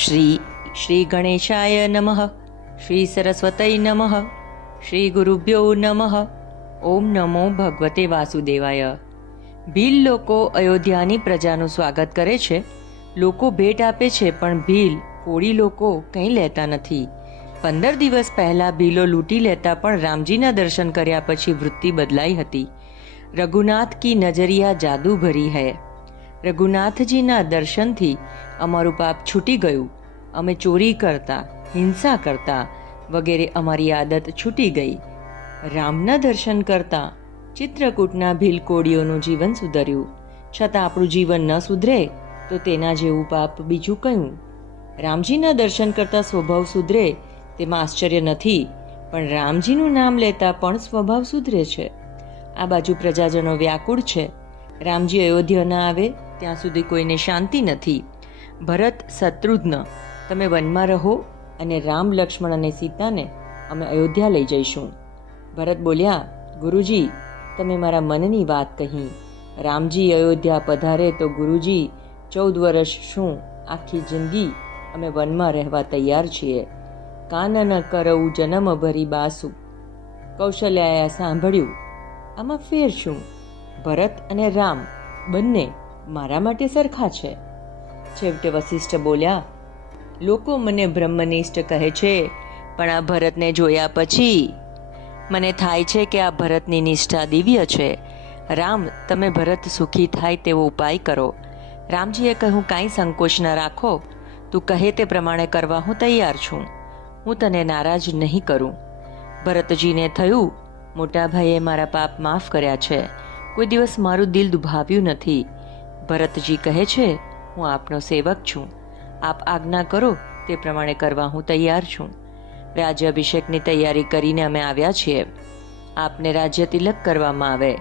શ્રી ગણેશાય નમઃ. શ્રી સરસ્વતય નમઃ. શ્રી ગુરુભ્યો નમઃ. ઓમ નમો ભગવતે વાસુદેવાય. ભીલ લોકો અયોધ્યાની પ્રજાનું સ્વાગત કરે છે. લોકો ભેટ આપે છે, પણ ભીલ કોળી લોકો કંઈ લેતા નથી. 15 દિવસ પહેલાં ભીલો લૂંટી લેતા, પણ રામજીના દર્શન કર્યા પછી વૃત્તિ બદલાઈ હતી. રઘુનાથ કી નજરિયા જાદુ ભરી હૈ. રઘુનાથજીના દર્શનથી અમારું પાપ છૂટી ગયું. અમે ચોરી કરતા, હિંસા કરતા વગેરે અમારી આદત છૂટી ગઈ. રામના દર્શન કરતા ચિત્રકૂટના ભીલ કોળીઓનું જીવન સુધર્યું. છતાં આપણું જીવન ન સુધરે તો તેના જેવું પાપ બીજું કયું? રામજીના દર્શન કરતા સ્વભાવ સુધરે તેમાં આશ્ચર્ય નથી, પણ રામજીનું નામ લેતા પણ સ્વભાવ સુધરે છે. આ બાજુ પ્રજાજનો વ્યાકુળ છે. રામજી અયોધ્યા ના આવે ત્યાં સુધી કોઈને શાંતિ નથી. ભરત, શત્રુઘ્ન, તમે વનમાં રહો અને રામ, લક્ષ્મણ અને સીતાને અમે અયોધ્યા લઈ જઈશું. ભરત બોલ્યા, ગુરુજી, તમે મારા મનની વાત કહી. રામજી અયોધ્યા પધારે તો ગુરુજી 14 વર્ષ શું, આખી જિંદગી અમે વનમાં રહેવા તૈયાર છીએ. કાનન કરવું જન્મ ભરી બાસુ. કૌશલ્યાએ સાંભળ્યું, આમાં ફેર શું? ભરત અને રામ બંને મારા માટે સરખા છે. છેવટે વશિષ્ઠ બોલ્યા, લોકો મને બ્રહ્મનિષ્ઠ કહે છે, પણ આ ભરતને જોયા પછી મને થાય છે કે આ ભરતની નિષ્ઠા દિવ્ય છે. રામ, તમે ભરત સુખી થાય તેવો ઉપાય કરો. રામજીએ કહ્યું, કાંઈ સંકોચ ન રાખો. તું કહે તે પ્રમાણે કરવા હું તૈયાર છું. હું તને નારાજ નહીં કરું. ભરતજીને થયું, મોટા ભાઈએ મારા પાપ માફ કર્યા છે. કોઈ દિવસ મારું દિલ દુભાવ્યું નથી. ભરતજી કહે છે, હું આપનો સેવક છું. આપ આજ્ઞા કરો તે પ્રમાણે કરવા હું તૈયાર છું. રાજ્યાભિષેકની તૈયારી કરીને અમે આવ્યા છીએ. આપને રાજ્ય તિલક કરવામાં આવે.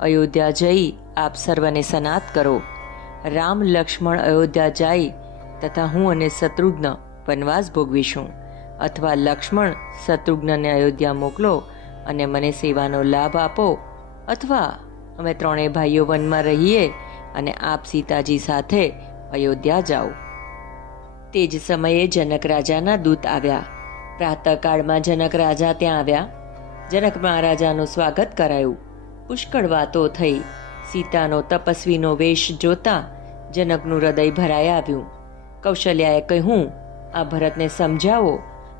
અયોધ્યા જઈ આપ સર્વને સનાત કરો. રામ, લક્ષ્મણ અયોધ્યા જાય તથા હું અને શત્રુઘ્ન વનવાસ ભોગવીશું. અથવા લક્ષ્મણ શત્રુઘ્નને અયોધ્યા મોકલો અને મને સેવાનો લાભ આપો, અથવા અમે ત્રણેય ભાઈઓ વનમાં રહીએ અને આપ સીતાજી સાથે અયોધ્યા જાઓ. તે જ સમયે જનક રાજાના દૂત આવ્યા. પ્રાતઃકાળમાં જનક રાજા ત્યાં આવ્યા. જનક મહારાજાનું સ્વાગત કરાયું. પુષ્કળ વાતો થઈ. સીતાનો તપસ્વીનો વેશ જોતા જનકનું હૃદય ભરાઈ આવ્યું. કૌશલ્યાએ કહ્યું, આ ભરતને સમજાવો.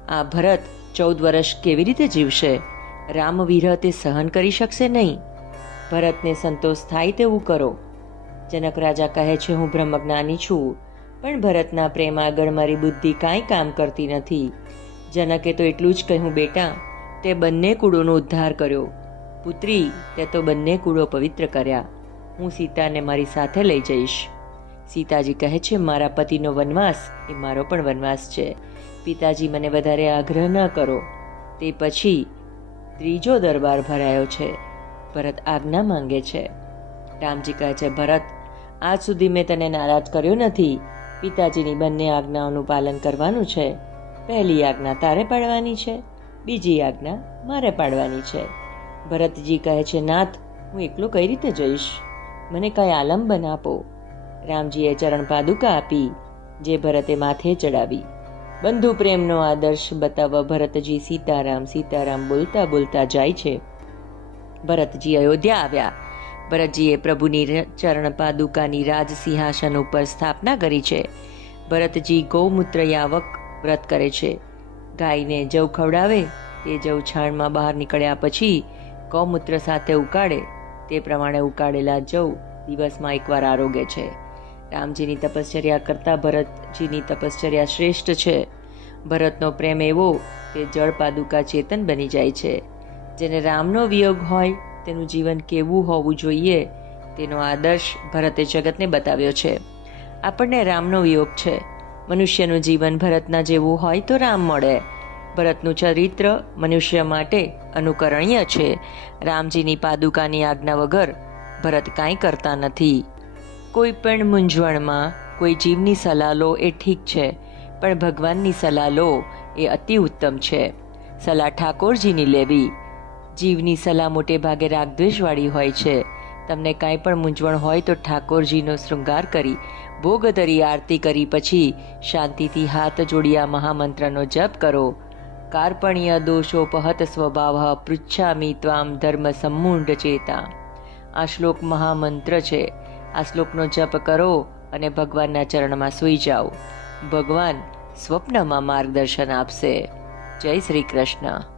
આ ભરત 14 વર્ષ કેવી રીતે જીવશે? રામ વિરહ તે સહન કરી શકશે નહીં. ભરતને સંતોષ થાય તેવું કરો. જનક રાજા કહે છે, હું બ્રહ્મજ્ઞાની છું, પણ ભરતના પ્રેમ આગળ મારી બુદ્ધિ કાંઈ કામ કરતી નથી. જનકે તો એટલું જ કહ્યું, બેટા, તે બંને કુળોનો ઉદ્ધાર કર્યો. પુત્રી, તે તો બંને કુળો પવિત્ર કર્યા. હું સીતાને મારી સાથે લઈ જઈશ. સીતાજી કહે છે, મારા પતિનો વનવાસ એ મારો પણ વનવાસ છે. પિતાજી, મને વધારે આગ્રહ ન કરો. તે પછી 3જો દરબાર ભરાયો છે. ભરત આજ્ઞા માંગે છે. રામજી કહે છે, ભરત, આજ સુધી મેં તને નારાજ કર્યો નથી. પિતાજીની બંને આજ્ઞાઓનું પાલન કરવાનું છે. પહેલી આજ્ઞા તારે પાડવાની છે, બીજી આજ્ઞા મારે પાડવાની છે. ભરતજી કહે છે, નાથ, હું એકલો કઈ રીતે જઈશ? મને કઈ આલંબન આપો. રામજીએ ચરણ પાદુકા આપી, જે ભરતે માથે ચડાવી. બંધુ પ્રેમનો આદર્શ બતાવવા ભરતજી સીતારામ સીતારામ બોલતા બોલતા જાય છે. ભરતજી અયોધ્યા આવ્યા. ભરતજીએ પ્રભુની ચરણ પાદુકાની રાજ સિંહાસન ઉપર સ્થાપના કરી છે. ભરતજી ગૌમૂત્ર યાવક વ્રત કરે છે. ગાયને જવ ખવડાવે, તે જવ છાણમાં બહાર નીકળ્યા પછી ગૌમૂત્ર સાથે ઉકાળે, તે પ્રમાણે ઉકાળેલા જવ દિવસમાં એકવાર આરોગે છે. રામજીની તપશ્ચર્યા કરતાં ભરતજીની તપશ્ચર્યા શ્રેષ્ઠ છે. ભરતનો પ્રેમ એવો તે જળ પાદુકા ચેતન બની જાય છે. જેને રામનો વિયોગ હોય તેનું જીવન કેવું હોવું જોઈએ તેનો આદર્શ ભરતે જગતને બતાવ્યો છે. આપણને રામનો વિયોગ છે. મનુષ્યનું જીવન ભરતના જેવું હોય તો રામ મળે. ભરતનું ચરિત્ર મનુષ્ય માટે અનુકરણીય છે. રામજીની પાદુકાની આજ્ઞા વગર ભરત કાંઈ કરતા નથી. કોઈ પણ મૂંઝવણમાં કોઈ જીવની સલાહ લો એ ઠીક છે, પણ ભગવાનની સલાહ લો એ અતિ ઉત્તમ છે. સલાહ ઠાકોરજીની લેવી. જીવની સલાહ મોટે ભાગે રાગદ્વેષવાળી હોય છે. તમને કાંઈ પણ મૂંઝવણ હોય તો ઠાકોરજીનો શૃંગાર કરી ભોગ ધરી આરતી કરી પછી શાંતિથી હાથ જોડી આ મહામંત્રનો જપ કરો. કાર્પણ્ય દોષોપહત સ્વભાવ પૃચ્છામિ ત્વામ ધર્મ સમૂઢ ચેતા. આ શ્લોક મહામંત્ર છે. આ શ્લોકનો જપ કરો અને ભગવાનના ચરણમાં સૂઈ જાઓ. ભગવાન સ્વપ્નમાં માર્ગદર્શન આપશે. જય શ્રી કૃષ્ણ.